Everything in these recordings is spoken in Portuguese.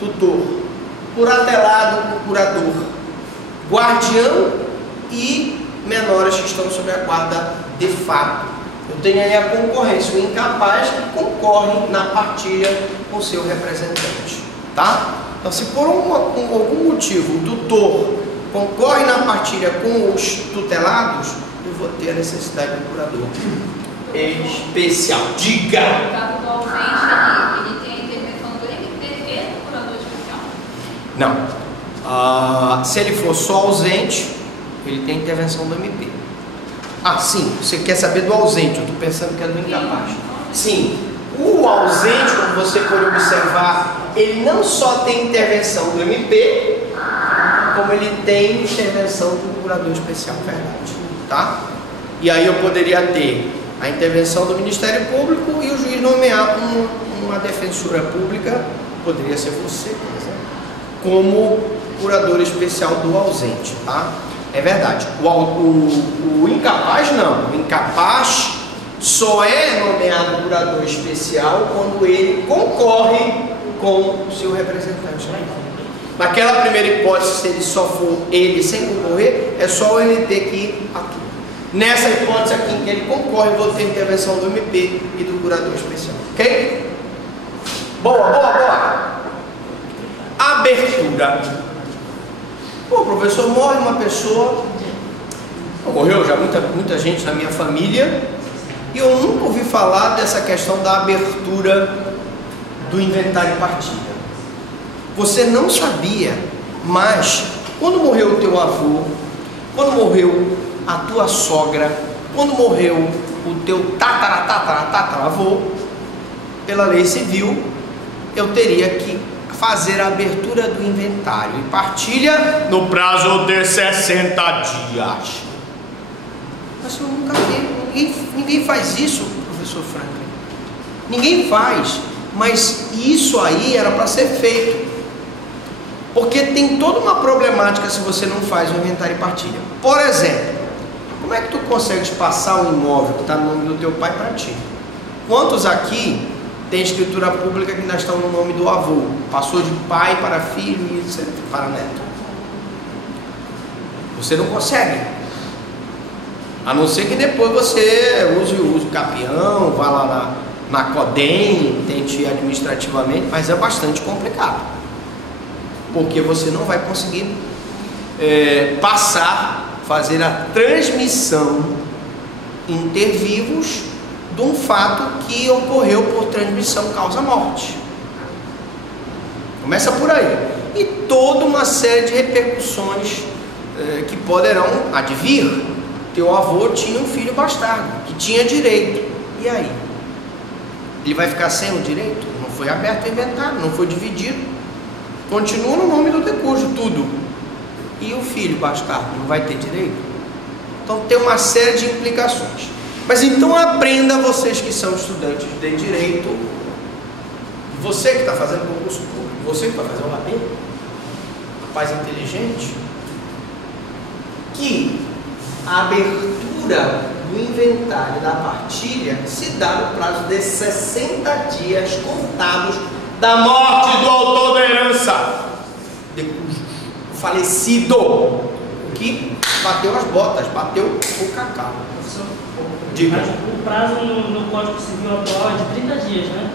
tutor, curatelado, curador, guardião e menores que estão sob a guarda de fato. Eu tenho aí a concorrência, o incapaz que concorre na partilha com seu representante, tá? Então, se por algum motivo o tutor concorre na partilha com os tutelados, eu vou ter a necessidade de um curador especial. Diga! No caso do ausente, ele tem a intervenção do MP e do curador especial? Não. Se ele for só ausente, ele tem intervenção do MP. Ah, sim, você quer saber do ausente, eu estou pensando que é do incapaz. Sim, o ausente, como você pode observar, ele não só tem intervenção do MP, como ele tem intervenção do curador especial, verdade, tá? E aí eu poderia ter a intervenção do Ministério Público e o juiz nomear uma defensora pública, poderia ser você, por exemplo, como curador especial do ausente, tá? É verdade. O incapaz não. O incapaz só é nomeado curador especial quando ele concorre com o seu representante. Naquela primeira hipótese, se ele só for ele sem concorrer, é só o MP que atua. Nessa hipótese aqui em que ele concorre, eu vou ter intervenção do MP e do curador especial. Ok? Boa. Abertura. Pô, professor, morre uma pessoa, morreu já muita gente na minha família, e eu nunca ouvi falar dessa questão da abertura do inventário e partilha. Você não sabia, mas quando morreu o teu avô, quando morreu a tua sogra, quando morreu o teu tataravô, pela lei civil, eu teria que fazer a abertura do inventário e partilha no prazo de 60 dias. Mas eu nunca vi, ninguém faz isso, professor Franklin. Ninguém faz, mas isso aí era para ser feito. Porque tem toda uma problemática se você não faz o inventário e partilha. Por exemplo, como é que tu consegues passar um imóvel que está no nome do teu pai para ti? Quantos aqui tem escritura pública que ainda estão no nome do avô? Passou de pai para filho e etc, para neto. Você não consegue. A não ser que depois você use o capião, vá lá na CODEM, tente administrativamente, mas é bastante complicado. Porque você não vai conseguir fazer a transmissão inter vivos de um fato que ocorreu por transmissão causa-morte. Começa por aí. E toda uma série de repercussões que poderão advir. Teu avô tinha um filho bastardo, que tinha direito. E aí? Ele vai ficar sem o direito? Não foi aberto o inventário, não foi dividido. Continua no nome do decurso, tudo. E o filho bastardo não vai ter direito? Então tem uma série de implicações. Mas então aprenda, vocês que são estudantes de direito, você que está fazendo concurso público, você que vai fazer o labê, rapaz inteligente, que a abertura do inventário da partilha se dá no prazo de 60 dias contados da morte do autor da herança, de cujo falecido, que bateu as botas, bateu o cacau. Diga. Mas o prazo no Código Civil atual é de 30 dias, né?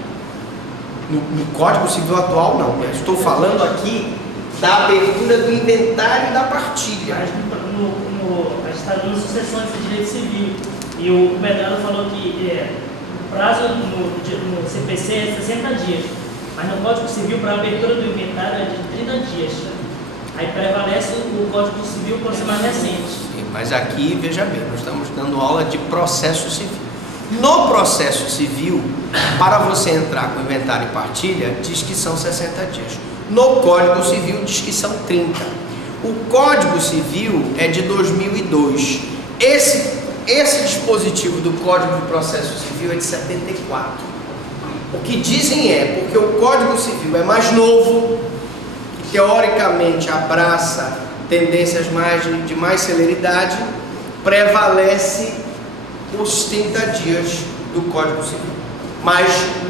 No Código Civil atual não, eu estou falando aqui da abertura do inventário e da partilha. Mas a gente está dando sucessões de direito civil. E o Medrano falou que o prazo no CPC é 60 dias. Mas no Código Civil, para a abertura do inventário, é de 30 dias. Aí prevalece o Código Civil por ser mais recente. Sim, mas aqui, veja bem, nós estamos dando aula de processo civil. No processo civil, para você entrar com inventário e partilha, diz que são 60 dias. No Código Civil, diz que são 30. O Código Civil é de 2002. Esse dispositivo do Código de Processo Civil é de 74. O que dizem é porque o Código Civil é mais novo, e teoricamente abraça tendências de mais celeridade, prevalece os 30 dias do Código Civil. Mas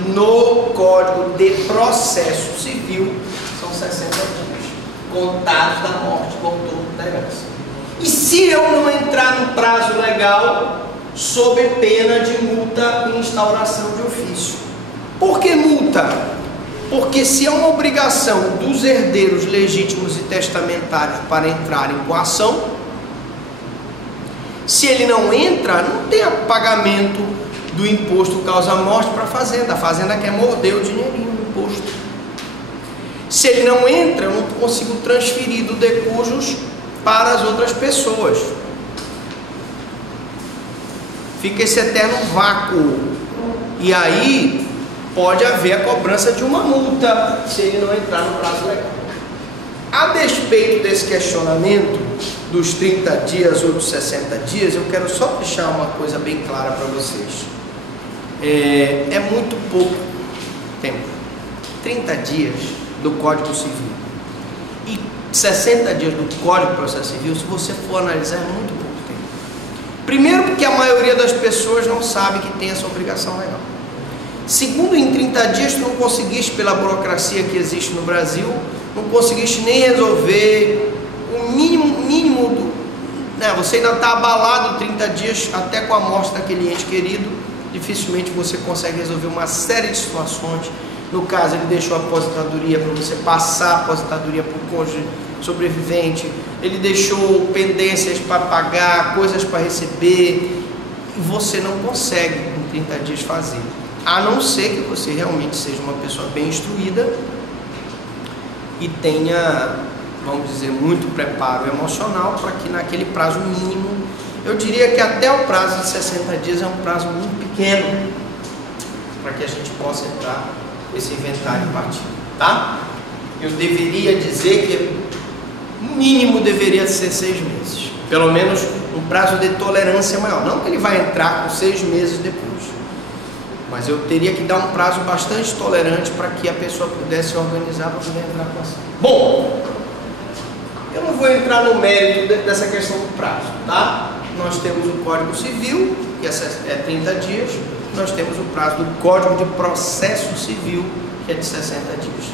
no Código de Processo Civil são 60 dias, contados da morte, contorno da herança. E se eu não entrar no prazo legal, sob pena de multa e instauração de ofício. Por que multa? Porque se é uma obrigação dos herdeiros legítimos e testamentários para entrarem com a ação, se ele não entra, não tem pagamento do imposto causa-morte para a fazenda quer morder o dinheirinho do imposto. Se ele não entra, eu não consigo transferir do decujus para as outras pessoas. Fica esse eterno vácuo. E aí pode haver a cobrança de uma multa se ele não entrar no prazo legal. A despeito desse questionamento dos 30 dias ou dos 60 dias, eu quero só deixar uma coisa bem clara para vocês. É muito pouco tempo. 30 dias do Código Civil e 60 dias do Código de Processo Civil, se você for analisar, é muito pouco tempo. Primeiro, porque a maioria das pessoas não sabe que tem essa obrigação legal. Segundo, em 30 dias tu não conseguiste, pela burocracia que existe no Brasil, não conseguiste nem resolver o mínimo do... né? Você ainda está abalado 30 dias, até com a morte daquele ente querido, dificilmente você consegue resolver uma série de situações. No caso, ele deixou a aposentadoria para você passar a aposentadoria para o cônjuge sobrevivente, ele deixou pendências para pagar, coisas para receber, e você não consegue em 30 dias fazer, a não ser que você realmente seja uma pessoa bem instruída e tenha, vamos dizer, muito preparo emocional para que naquele prazo mínimo, eu diria que até o prazo de 60 dias é um prazo muito pequeno para que a gente possa entrar esse inventário partido, tá? Eu deveria dizer que no mínimo deveria ser 6 meses, pelo menos um prazo de tolerância maior, não que ele vai entrar com 6 meses depois, mas eu teria que dar um prazo bastante tolerante para que a pessoa pudesse organizar para poder entrar com ação. Bom, eu não vou entrar no mérito dessa questão do prazo, tá? Nós temos o Código Civil, que é 30 dias, nós temos o prazo do Código de Processo Civil, que é de 60 dias.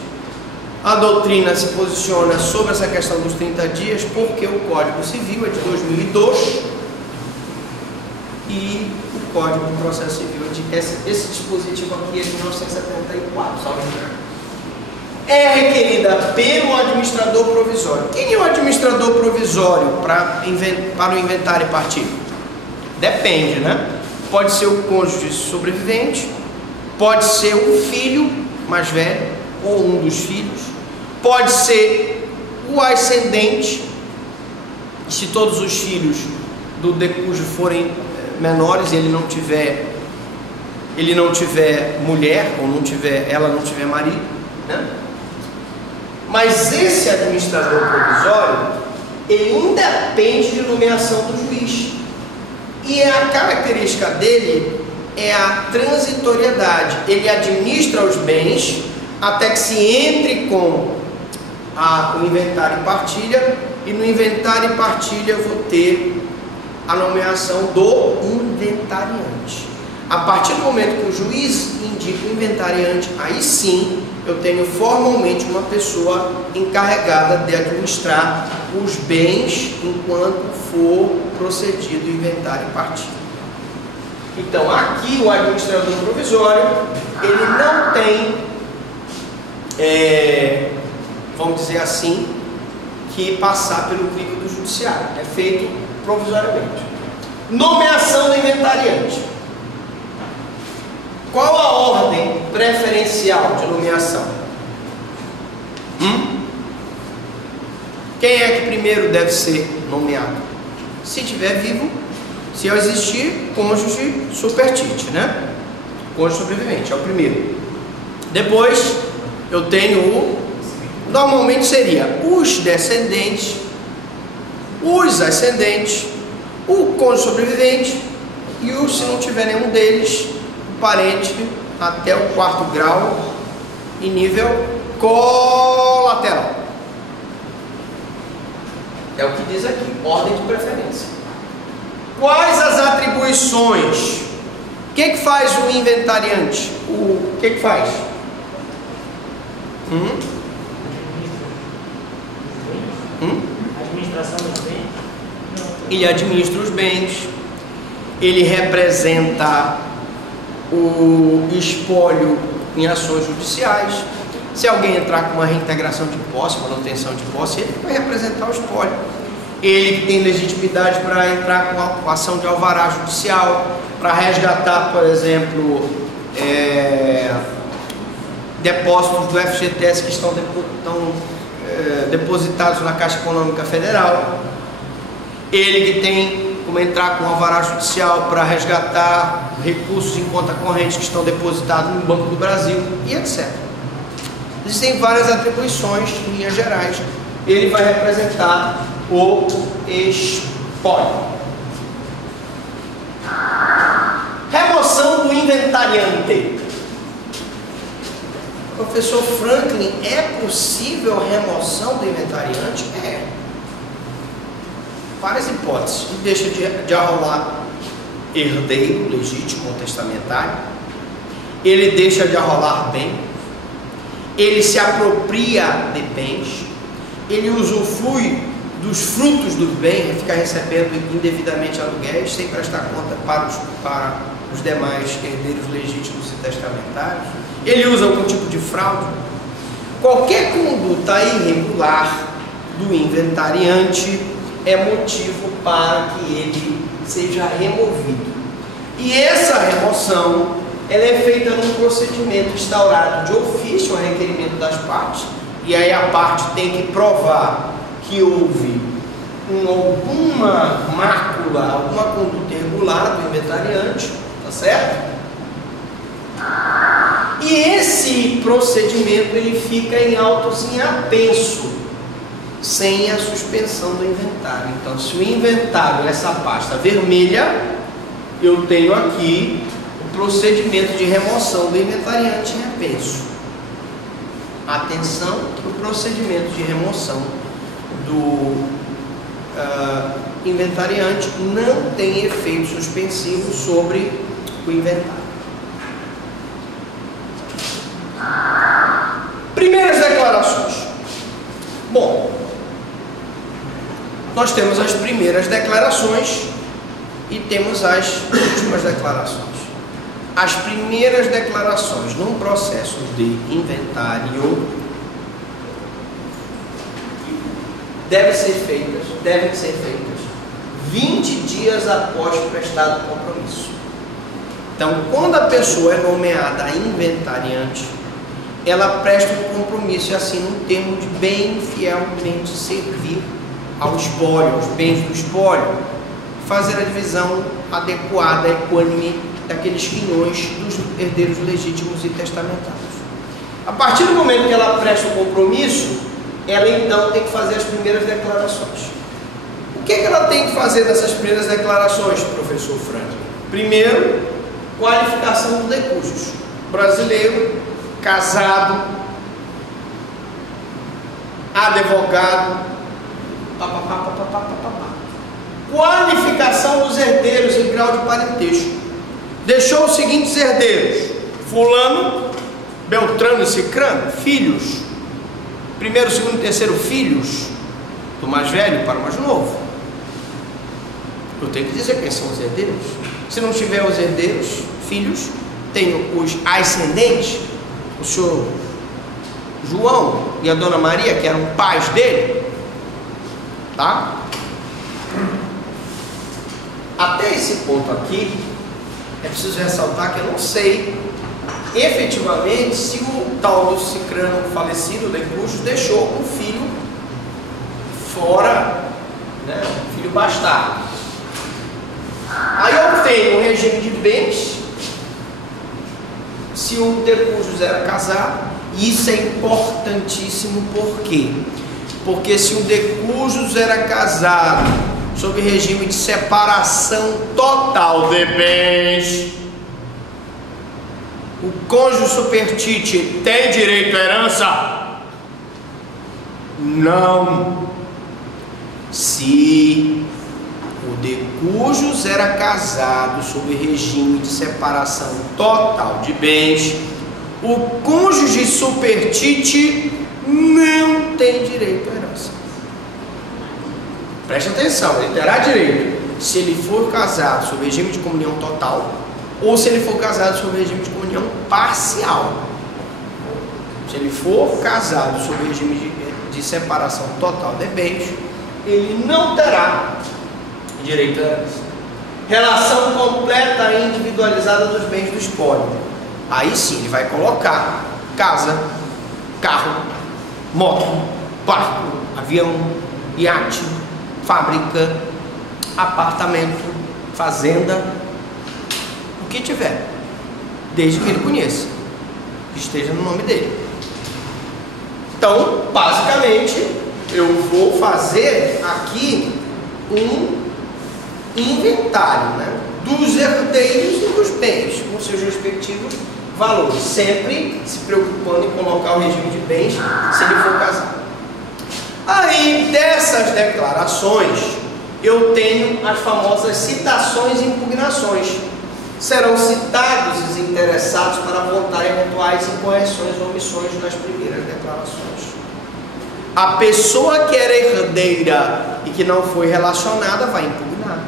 A doutrina se posiciona sobre essa questão dos 30 dias, porque o Código Civil é de 2002 e o Código de Processo Civil é de... Esse dispositivo aqui é de 1974, salvo engano. É requerida pelo administrador provisório. Quem é o administrador provisório para o inventário e partilha? Depende, né? Pode ser o cônjuge sobrevivente, pode ser o filho mais velho ou um dos filhos, pode ser o ascendente, se todos os filhos do decúgio forem menores e ele não tiver mulher ou ela não tiver marido, né? Mas esse administrador provisório, ele independe de nomeação do juiz. E a característica dele é a transitoriedade. Ele administra os bens até que se entre com o inventário e partilha, e no inventário e partilha eu vou ter a nomeação do inventariante. A partir do momento que o juiz indica o inventariante, aí sim eu tenho formalmente uma pessoa encarregada de administrar os bens enquanto for procedido o inventário e partilha. Então aqui o administrador provisório, ele não tem, vamos dizer assim, que passar pelo crivo do judiciário, é feito provisoriamente. Nomeação do inventariante. Qual a ordem preferencial de nomeação? Quem é que primeiro deve ser nomeado? Se estiver vivo, se existir cônjuge supertite, né? Cônjuge sobrevivente, é o primeiro. Depois eu tenho normalmente seria os descendentes, os ascendentes, o cônjuge sobrevivente e se não tiver nenhum deles, parente até o 4º grau em nível colateral. É o que diz aqui, ordem de preferência. Quais as atribuições? O que faz o inventariante? O que faz? ele administra os bens, ele representa o espólio em ações judiciais. Se alguém entrar com uma reintegração de posse, manutenção de posse, ele vai representar o espólio. Ele que tem legitimidade para entrar com a ação de alvará judicial, para resgatar, por exemplo, depósitos do FGTS que estão depositados na Caixa Econômica Federal. Ele que tem como entrar com alvará judicial para resgatar recursos em conta corrente que estão depositados no Banco do Brasil e etc. Existem várias atribuições, em linhas gerais. Ele vai representar o espólio. Remoção do inventariante. Professor Franklin, é possível a remoção do inventariante? É. Várias hipóteses. Ele deixa de arrolar herdeiro legítimo ou testamentário. Ele deixa de arrolar bem. Ele se apropria de bens. Ele usufrui dos frutos do bem, ficar recebendo indevidamente aluguéis, sem prestar conta para os demais herdeiros legítimos e testamentários. Ele usa algum tipo de fraude. Qualquer conduta irregular do inventariante é motivo para que ele seja removido. E essa remoção, ela é feita num procedimento instaurado de ofício a requerimento das partes, e aí a parte tem que provar que houve alguma mácula, alguma conduta irregular do inventariante, tá certo? E esse procedimento ele fica em autos em apenso, sem a suspensão do inventário. Então, se o inventário é essa pasta vermelha, eu tenho aqui o procedimento de remoção do inventariante em apenso. Atenção, o procedimento de remoção do inventariante não tem efeito suspensivo sobre o inventário. Primeiras declarações. Bom, nós temos as primeiras declarações e temos as últimas declarações. As primeiras declarações num processo de inventário devem ser feitas 20 dias após prestado o compromisso. Então, quando a pessoa é nomeada inventariante, ela presta um compromisso e assina um termo de bem fielmente servir ao espólio, aos bens do espólio, fazer a divisão adequada, equânime daqueles quinhões dos herdeiros legítimos e testamentários. A partir do momento que ela presta o compromisso, ela então tem que fazer as primeiras declarações. O que ela tem que fazer nessas primeiras declarações, professor Franklin? Primeiro, qualificação do decujus. Brasileiro, casado, advogado, qualificação dos herdeiros em grau de parentesco. Deixou os seguintes herdeiros: fulano, Beltrano e Cicrano, filhos, primeiro, segundo e terceiro filhos, do mais velho para o mais novo. Eu tenho que dizer quem são os herdeiros. Se não tiver os herdeiros, filhos, tenho os ascendentes, o senhor João e a dona Maria, que eram pais dele, tá? Até esse ponto aqui, é preciso ressaltar que eu não sei efetivamente se o tal do Cicrano falecido, o decujus, deixou um filho fora, né, um filho bastardo. Aí eu tenho um regime de bens, se o decujus era casado, e isso é importantíssimo. Por quê? Porque se o decujus era casado sob regime de separação total de bens, o cônjuge supertite tem direito à herança? Não. Se o decujus era casado sob regime de separação total de bens, o cônjuge supertite não tem direito à herança. Preste atenção, ele terá direito se ele for casado sob regime de comunhão total ou se ele for casado sob regime de comunhão parcial. Se ele for casado sob regime de separação total de bens, ele não terá direito a herança. Relação completa e individualizada dos bens do espólio. Aí sim, ele vai colocar casa, carro, moto, barco, avião, iate, fábrica, apartamento, fazenda, o que tiver, desde que ele conheça, que esteja no nome dele. Então, basicamente, eu vou fazer aqui um inventário, né, dos herdeiros e dos bens, com seus respectivos valores, sempre se preocupando em colocar o regime de bens se ele for casado. Aí, dessas declarações, eu tenho as famosas citações e impugnações. Serão citados os interessados para apontar eventuais incorreções ou omissões nas primeiras declarações. A pessoa que era herdeira e que não foi relacionada vai impugnar.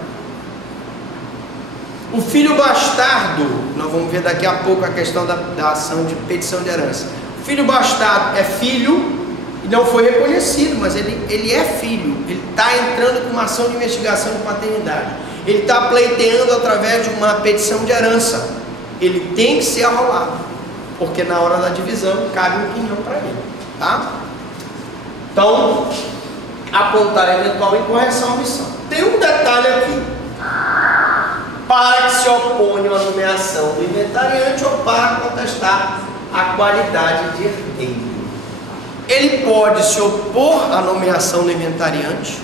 O filho bastardo, nós vamos ver daqui a pouco a questão da ação de petição de herança. O filho bastardo é filho e não foi reconhecido, mas ele é filho. Ele está entrando com uma ação de investigação de paternidade. Ele está pleiteando através de uma petição de herança. Ele tem que ser arrolado, porque na hora da divisão cabe um quinhão para ele, tá? Então, apontar eventual incorreção ou omissão. Tem um detalhe aqui. Para que se oponham à nomeação do inventariante ou para contestar a qualidade de herdeiro. Ele pode se opor à nomeação do inventariante.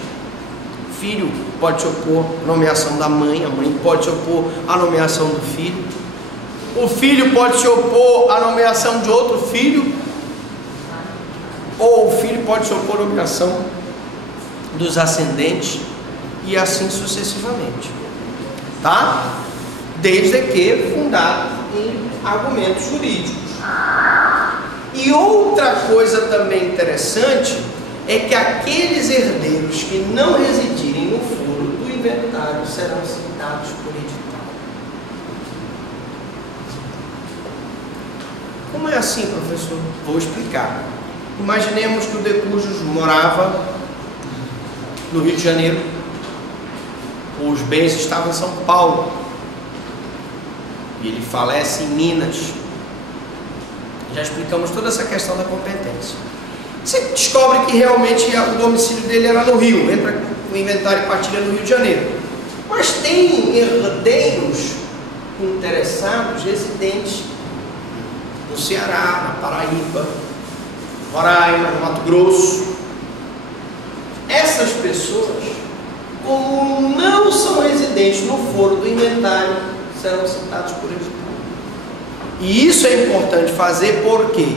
O filho pode se opor à nomeação da mãe. A mãe pode se opor à nomeação do filho. O filho pode se opor à nomeação de outro filho. Ou o filho pode se opor à nomeação dos ascendentes. E assim sucessivamente. Tá? Desde que fundado em argumentos jurídicos. E outra coisa também interessante é que aqueles herdeiros que não residirem no foro do inventário serão citados por edital. Como é assim, professor? Vou explicar. Imaginemos que o Decujus morava no Rio de Janeiro. Os bens estavam em São Paulo. E ele falece em Minas. Já explicamos toda essa questão da competência. Você descobre que realmente o domicílio dele era no Rio. Entra o inventário e partilha no Rio de Janeiro. Mas tem herdeiros interessados, residentes no Ceará, na Paraíba, Roraima, no Mato Grosso. Essas pessoas, como não são residentes no foro do inventário, serão citados por edital. E isso é importante fazer por quê?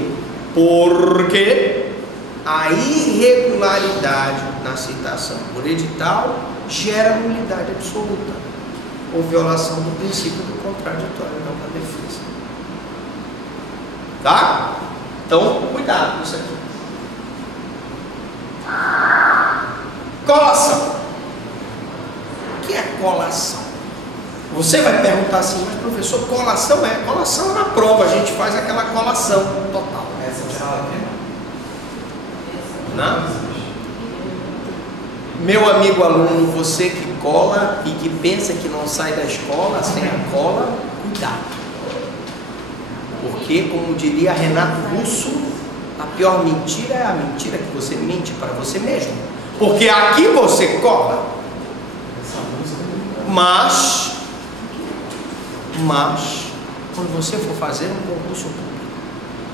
Porque a irregularidade na citação por edital gera nulidade absoluta, ou violação do princípio do contraditório, não da defesa. Tá? Então, cuidado com isso aqui. Colação. O que é colação? Você vai perguntar assim, mas professor, colação é? Colação é na prova, a gente faz aquela colação total. Essa sala aqui? Não? Meu amigo aluno, você que cola e que pensa que não sai da escola sem a cola, cuidado. Porque, como diria Renato Russo, a pior mentira é a mentira que você mente para você mesmo. Porque aqui você cola. Mas, quando você for fazer um concurso público,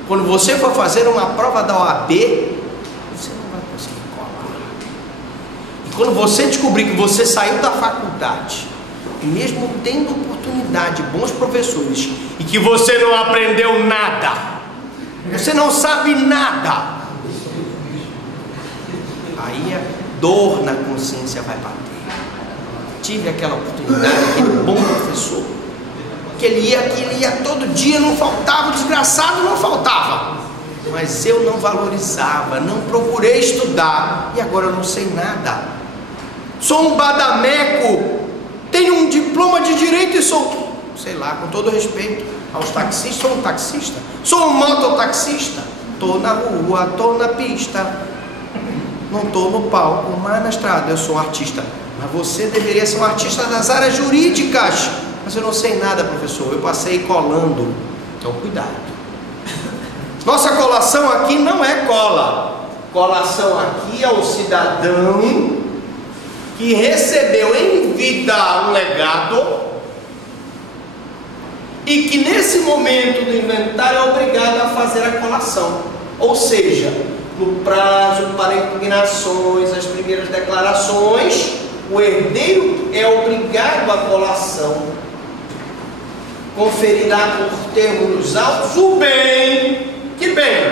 quando você for fazer uma prova da OAB, você não vai conseguir colar. E quando você descobrir que você saiu da faculdade, e mesmo tendo oportunidade, bons professores, e que você não aprendeu nada, você não sabe nada, aí a dor na consciência vai bater. Tive aquela oportunidade, aquele bom professor, que ele ia todo dia, não faltava, o desgraçado não faltava, mas eu não valorizava, não procurei estudar, e agora eu não sei nada. Sou um badameco, tenho um diploma de direito e sou, sei lá, com todo respeito aos taxistas, sou um taxista. Sou um mototaxista. Tô na rua, tô na pista. Não tô no palco, mas na estrada. Eu sou um artista. Mas você deveria ser um artista das áreas jurídicas. Mas eu não sei nada, professor. Eu passei colando. Então, cuidado. Nossa colação aqui não é cola. Colação aqui é o cidadão que recebeu em vida um legado e que nesse momento do inventário é obrigado a fazer a colação. Ou seja, no prazo para impugnações, as primeiras declarações, o herdeiro é obrigado à colação. Conferirá por termos altos o bem. Que bem?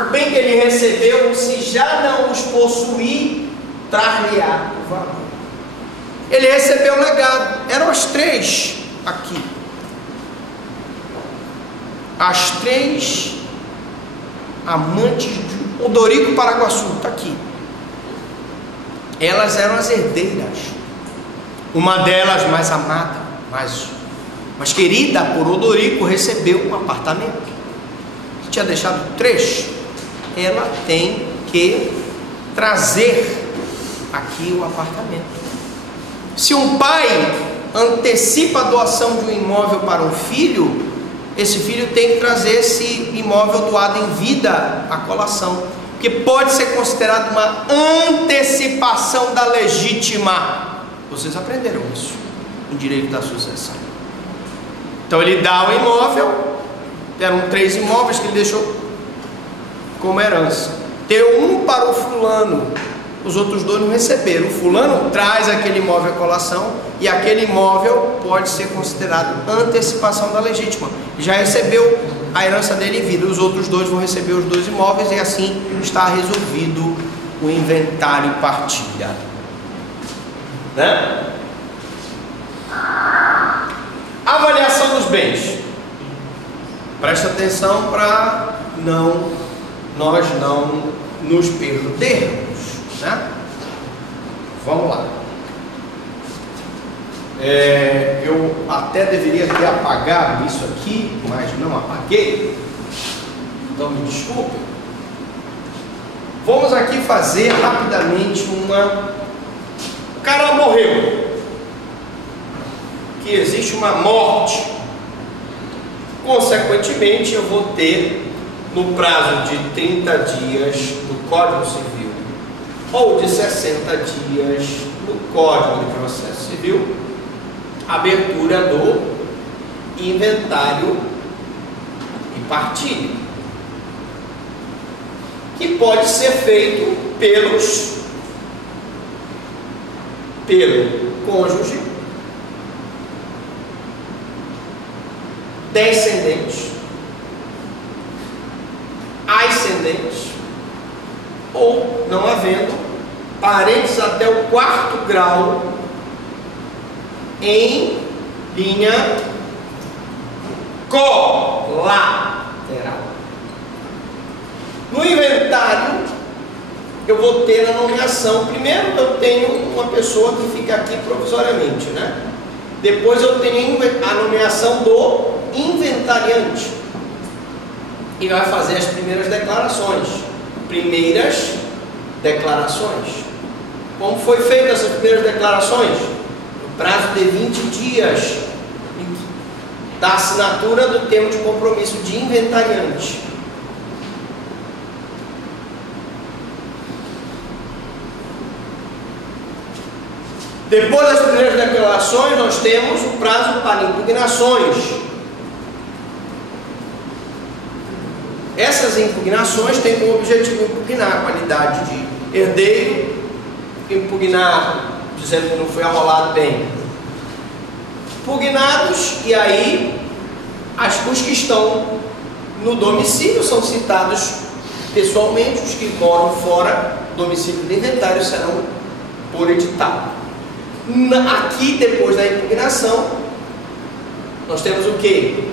O bem que ele recebeu, se já não os possuir, trar-lhe-á o valor. Ele recebeu o legado. Eram as 3 aqui. As 3 amantes de Odorico Paraguaçu, está aqui. Elas eram as herdeiras. Uma delas, mais amada, mais querida por Odorico, recebeu um apartamento. Tinha deixado 3. Ela tem que trazer aqui o apartamento. Se um pai antecipa a doação de um imóvel para um filho, esse filho tem que trazer esse imóvel doado em vida à colação, que pode ser considerado uma antecipação da legítima. Vocês aprenderam isso em direito da sucessão. Então ele dá o imóvel, eram 3 imóveis que ele deixou como herança. Deu um para o fulano, os outros 2 não receberam. O fulano traz aquele imóvel à colação e aquele imóvel pode ser considerado antecipação da legítima. Já recebeu a herança dele em vida, os outros 2 vão receber os 2 imóveis e assim está resolvido o inventário e partilha. Né? Avaliação dos bens. Presta atenção para nós não nos perdermos, né? Vamos lá. Eu até deveria ter apagado isso aqui, mas não apaguei. Então me desculpem. Vamos aqui fazer rapidamente o cara morreu. Que existe uma morte. Consequentemente, eu vou ter, no prazo de 30 dias do Código Civil ou de 60 dias do Código de Processo Civil, abertura do inventário e partilha, que pode ser feito pelo cônjuge, descendentes, ascendentes, ou, não havendo, parentes até o 4º grau em linha colateral. No inventário, eu vou ter a nomeação. Primeiro eu tenho uma pessoa que fica aqui provisoriamente, né? Depois eu tenho a nomeação do inventariante e vai fazer as primeiras declarações. Como foi feita essas primeiras declarações? No prazo de 20 dias da assinatura do termo de compromisso de inventariante. Depois das primeiras declarações, nós temos o prazo para impugnações. Essas impugnações têm como objetivo impugnar a qualidade de herdeiro, impugnar dizendo que não foi arrolado bem. Impugnados, e aí os que estão no domicílio são citados pessoalmente, os que moram fora do domicílio do inventário serão por edital. Aqui, depois da impugnação, nós temos o quê?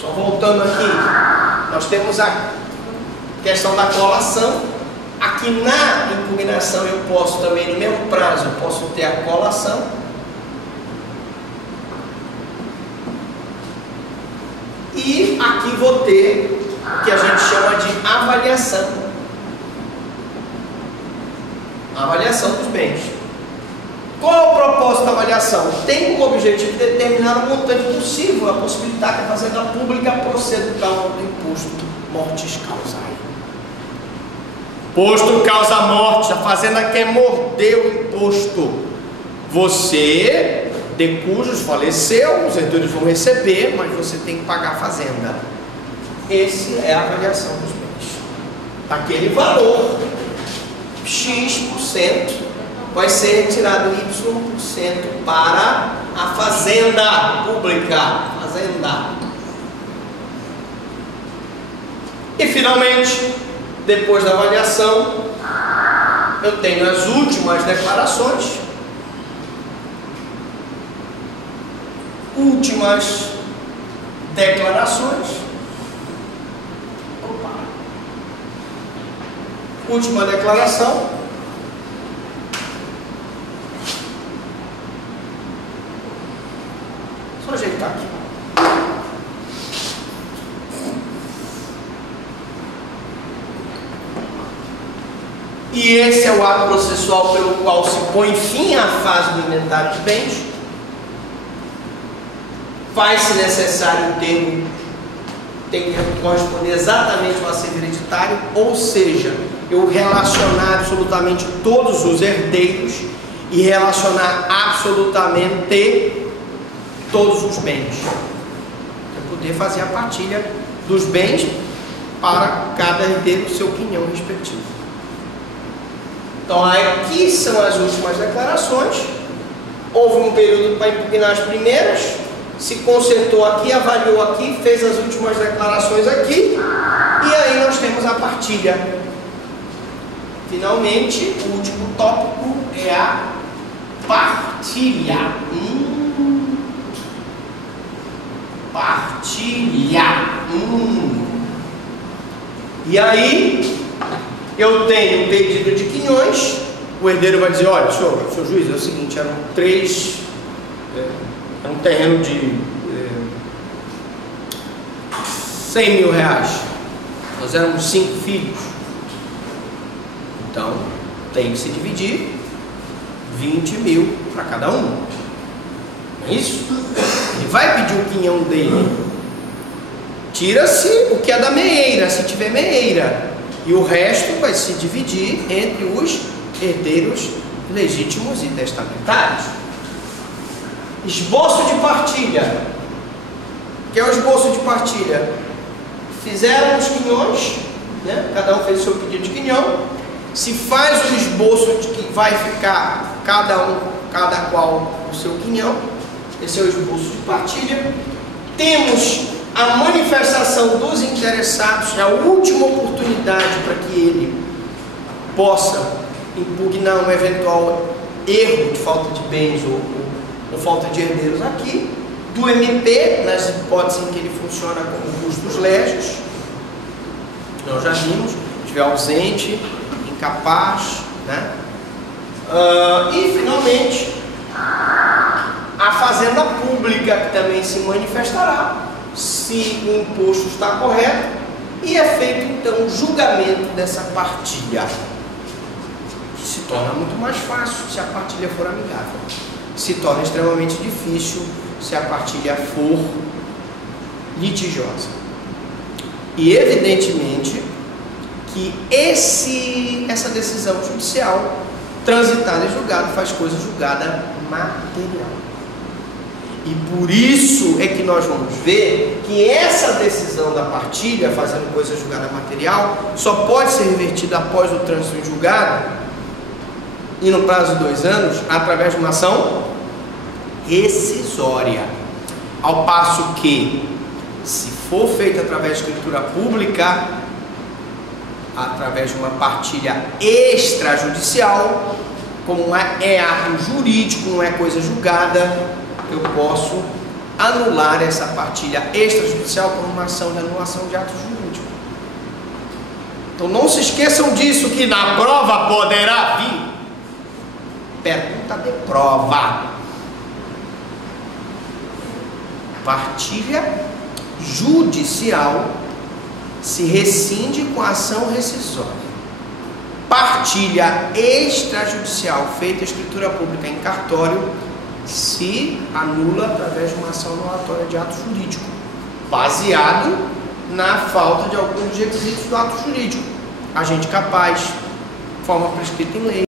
Só voltando aqui, nós temos a questão da colação, Aqui na impugnação eu posso também, no mesmo prazo, eu posso ter a colação. E aqui vou ter o que a gente chama de avaliação. Avaliação dos bens. Qual é o propósito da avaliação? Tem como objetivo determinar o montante possível a possibilitar que a fazenda pública proceda do cálculo do imposto mortis causae. Imposto causa morte, a fazenda quer morder o imposto. Você, de cujos faleceu, os herdeiros vão receber, mas você tem que pagar a fazenda. Essa é a avaliação dos bens. Aquele valor, X% vai ser retirado Y% para a fazenda pública. Fazenda. E finalmente, depois da avaliação, eu tenho as últimas declarações. Últimas declarações. Opa. Última declaração. Só ajeitar aqui. E esse é o ato processual pelo qual se põe fim à fase do inventário de bens. Faz-se necessário o termo, tem que corresponder exatamente ao acervo hereditário, ou seja, eu relacionar absolutamente todos os herdeiros e relacionar absolutamente todos os bens. Para poder fazer a partilha dos bens para cada herdeiro, seu quinhão respectivo. Então aqui são as últimas declarações. Houve um período para impugnar as primeiras, se consertou aqui, avaliou aqui, fez as últimas declarações aqui, e aí nós temos a partilha. Finalmente, o último tópico é a partilha. Partilha. E aí eu tenho um pedido de quinhões. O herdeiro vai dizer: olha, senhor juiz, é o seguinte, eram era um terreno de 100 mil reais. Nós éramos 5 filhos. Então tem que se dividir 20 mil para cada um. Não é isso? Ele vai pedir o quinhão dele. Tira-se o que é da meieira, se tiver meieira. E o resto vai se dividir entre os herdeiros legítimos e testamentários. Esboço de partilha. O que é o esboço de partilha? Fizeram os quinhões, né? Cada um fez o seu pedido de quinhão. Se faz o esboço de que vai ficar cada qual o seu quinhão. Esse é o esboço de partilha. Temos a manifestação dos interessados, é a última oportunidade para que ele possa impugnar um eventual erro de falta de bens ou falta de herdeiros aqui, do MP, nas hipóteses em que ele funciona como custos légios, nós já vimos, estiver ausente, incapaz, né? E finalmente a fazenda pública, que também se manifestará se o imposto está correto, e é feito então o julgamento dessa partilha, que se torna muito mais fácil se a partilha for amigável, se torna extremamente difícil se a partilha for litigiosa. E evidentemente que essa decisão judicial transitada em julgado faz coisa julgada material. E por isso é que nós vamos ver que essa decisão da partilha, fazendo coisa julgada material, só pode ser revertida após o trânsito em julgado e no prazo de 2 anos, através de uma ação rescisória. Ao passo que, se for feita através de escritura pública, através de uma partilha extrajudicial, como é ato jurídico, não é coisa julgada, eu posso anular essa partilha extrajudicial como uma ação de anulação de ato jurídico. Então não se esqueçam disso, que na prova poderá vir pergunta de prova. Partilha judicial se rescinde com a ação rescisória. Partilha extrajudicial feita em escritura pública em cartório se anula através de uma ação anulatória de ato jurídico, baseado na falta de alguns dos requisitos do ato jurídico: agente capaz, forma prescrita em lei.